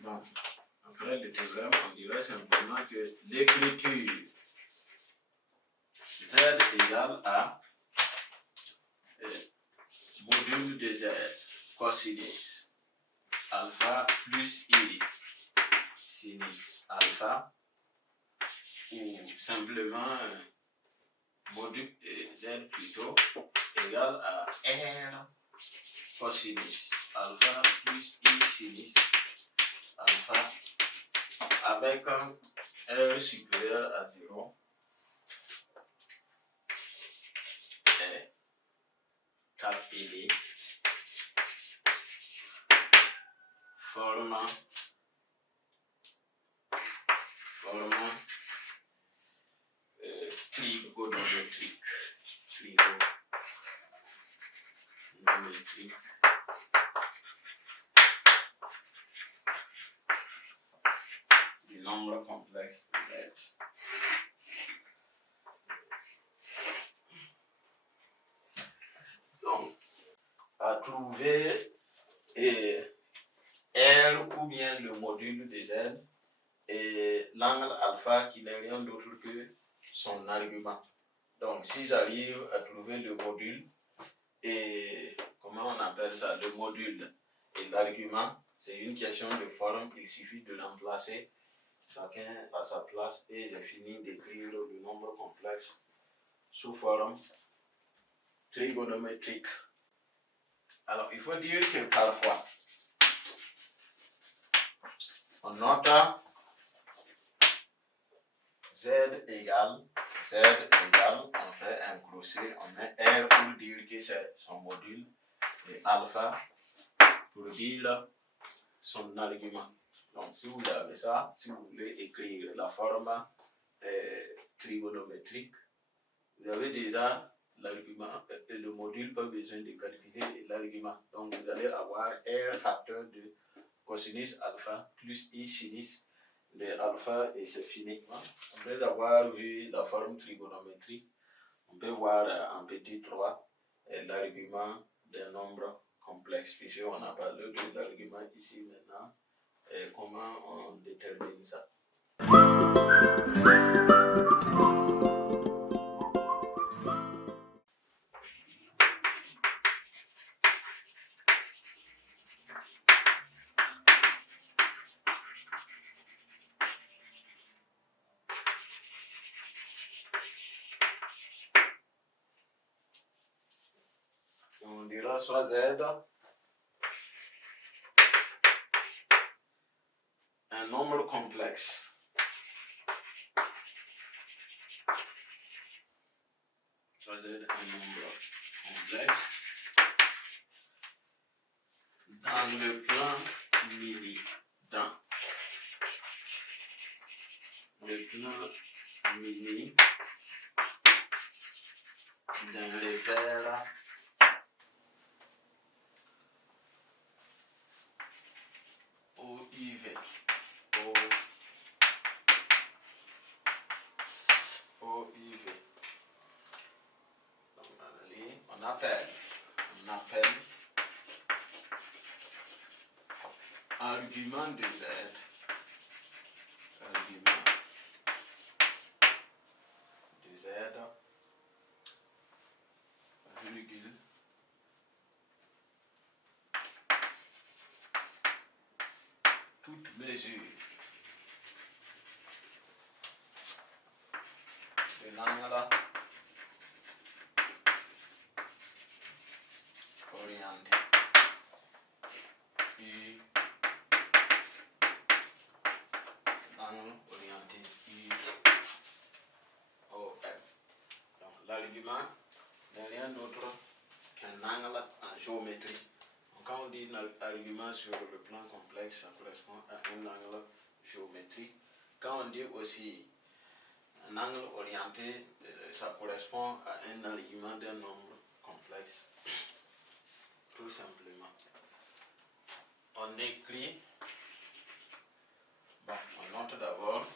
Donc, après le théorème, on dirait simplement que l'écriture Z égale à module de Z cosinus alpha plus I sinus alpha, ou simplement module Z plutôt égale à R cosinus alpha plus I sinus alpha avec R supérieur à 0 est appelé formant trigonométrique du nombre complexe Z. Donc, à trouver R ou bien le module de Z et l'angle alpha qui n'est rien d'autre que son argument. Donc, si j'arrive à trouver le module et comment on appelle ça, le module et l'argument, c'est une question de forme, il suffit de l'emplacer chacun à sa place et j'ai fini d'écrire le nombre complexe sous forme trigonométrique. Alors, il faut dire que parfois, on note Z égale, on fait un crochet, on met R pour dire que c'est son module et alpha pour dire son argument. Donc, si vous avez ça, si vous voulez écrire la forme trigonométrique, vous avez déjà l'argument et le module, pas besoin de calculer l'argument. Donc, vous allez avoir R facteur de cosinus alpha plus I sinus de alpha et c'est fini. Après avoir vu la forme trigonométrique, on peut voir en petit 3 l'argument d'un nombre complexe. Puisque on a parlé de l'argument ici maintenant, comment on détermine ça. On dira soit Z, un nombre complexe. Soit Z, un nombre complexe dans le plan mini. Dans le plan mini, dans les vers OIV. OIV. Donc, on appelle argument de Z, virgule, toute mesure de l'angle orienté I, l'angle orienté I, O, M. Donc l'argument n'est rien d'autre qu'un angle en géométrie. Donc, quand on dit un argument sur le plan complexe, ça correspond à un angle géométrique. Quand on dit aussi un angle orienté, ça correspond à un argument d'un nombre complexe. Tout simplement. On écrit, on note d'abord,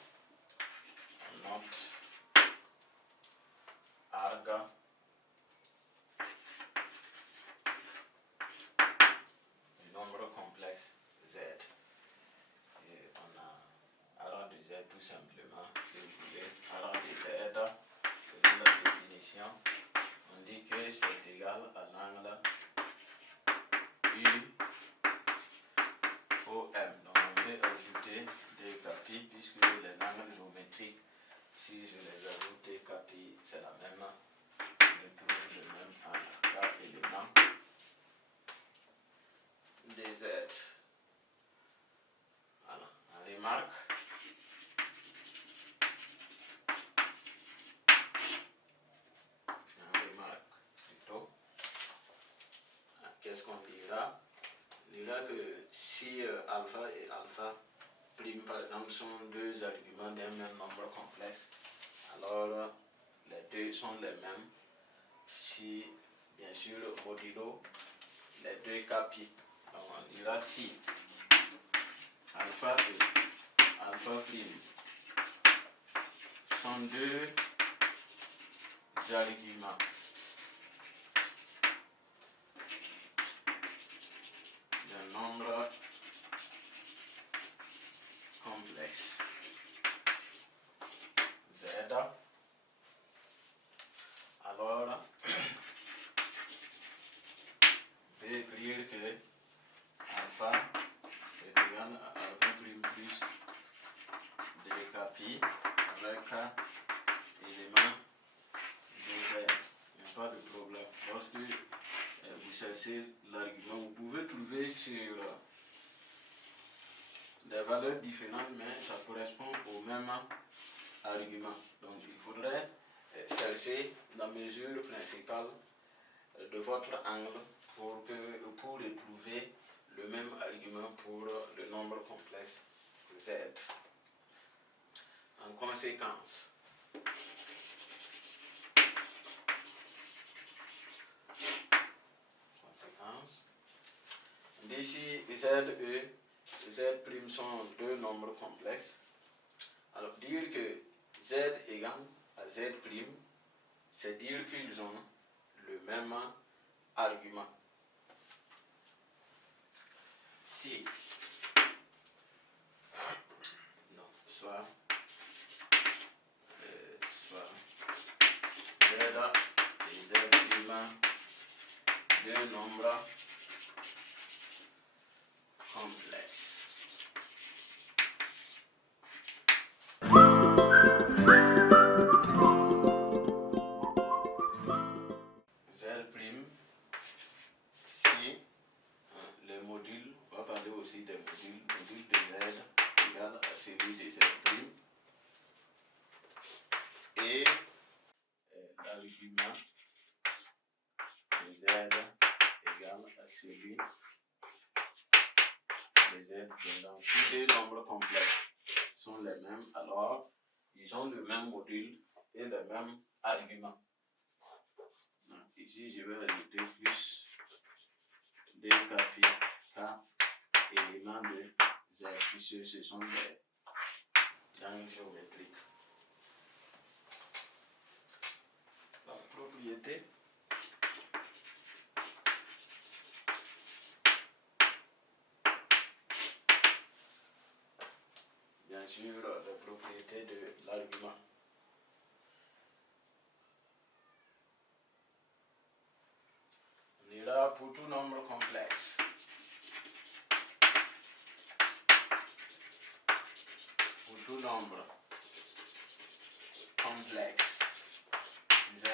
arga nombre complexe Z. simplement débrouiller. Alors, les Z, selon la définition, on dit que c'est égal à l'angle UOM. Donc, on peut ajouter des capis puisque les angles géométriques, si je les ajoute des capis, c'est la même. Je trouve le même angle. 4 éléments des Z. Voilà, on remarque. Qu'est-ce qu'on dira? On dira que si alpha et alpha prime par exemple sont deux arguments d'un même nombre complexe, alors les deux sont les mêmes. Si bien sûr modulo les deux capis, donc on dira si alpha et alpha prime sont deux arguments d'un nombre complexe Z, alors on peut écrire que alpha c'est égal à alpha prime plus 2 capis avec élément de Z. Il n'y a pas de problème. Lorsque vous cherchez l'argument, vous pouvez trouver sur des valeurs différentes, mais ça correspond au même argument. Donc il faudrait chercher la mesure principale de votre angle pour trouver le même argument pour le nombre complexe Z. En conséquence, d'ici ZE, Z' sont deux nombres complexes. Alors dire que Z égale à Z', c'est dire qu'ils ont le même argument. Si soit Z et Z' deux nombres complexes. Si les modules, on va parler aussi des modules, module de Z égale à celui de Z' et l'argument de Z égale à celui de Z'. Donc si deux nombres complexes sont les mêmes, alors ils ont le même module et le même argument. Donc, ici je vais ajouter plus des capis K éléments de Z, puisque ce sont des angles géométriques. La propriété bien sûr la propriété de l'argument. On ira pour tout nombre complexe. Pour tout nombre complexe Z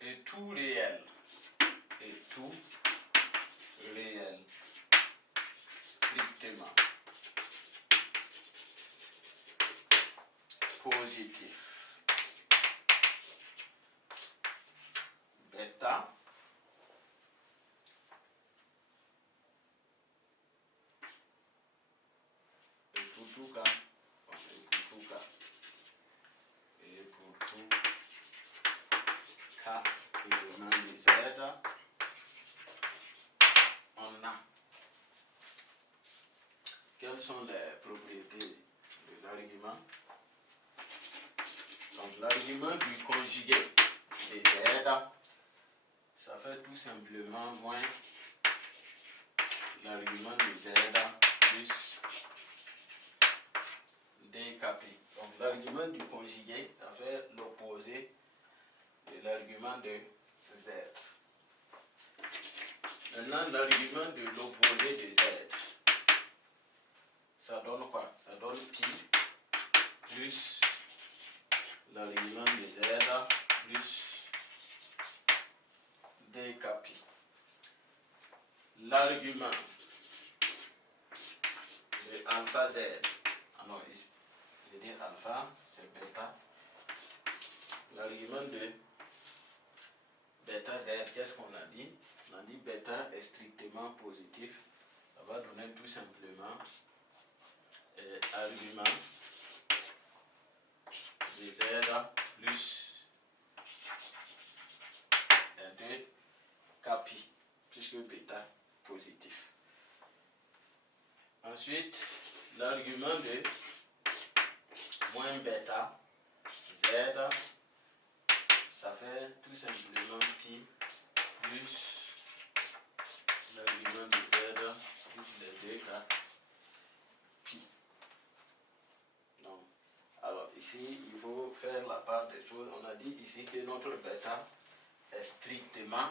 et tout réel strictement positif bêta et pour tout cas élément de Z, on a. Quelles sont les propriétés de l'argument? Donc l'argument du conjugué de Z, ça fait tout simplement moins l'argument de Z plus DKP. Donc l'argument du conjugué ça fait l'opposé de l'argument de Z. Maintenant, l'argument de l'opposé de Z, ça donne quoi? Ça donne pi plus l'argument de Z plus dkp. L'argument de alpha Z, non, ici, je dis alpha, c'est bêta. L'argument de bêta Z, qu'est-ce qu'on a dit? On a dit bêta est strictement positif. Ça va donner tout simplement argument de Z plus de Kpi, puisque bêta positif. Ensuite, l'argument de moins bêta Z, ça fait tout simplement pi plus l'argument de Z plus les 2K pi. Donc, alors ici, il faut faire la part des choses. On a dit ici que notre bêta est strictement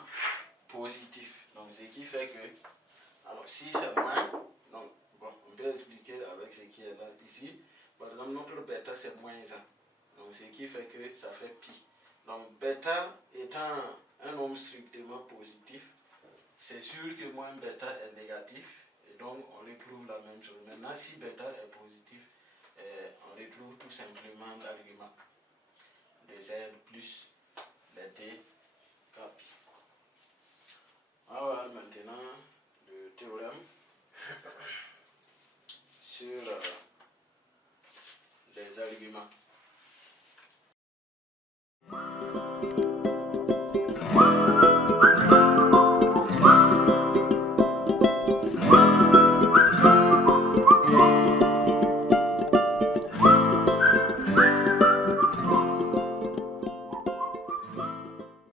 positif. Donc, ce qui fait que, alors si c'est moins, donc, bon, on peut expliquer avec ce qui est là ici. Par exemple, notre bêta c'est moins 1. Donc, ce qui fait que ça fait pi. Donc, bêta étant un nombre strictement positif, c'est sûr que moins bêta est négatif. Et donc, on retrouve la même chose. Maintenant, si bêta est positif, on retrouve tout simplement l'argument de Z plus les D Kpi. On va voir maintenant le théorème sur les arguments.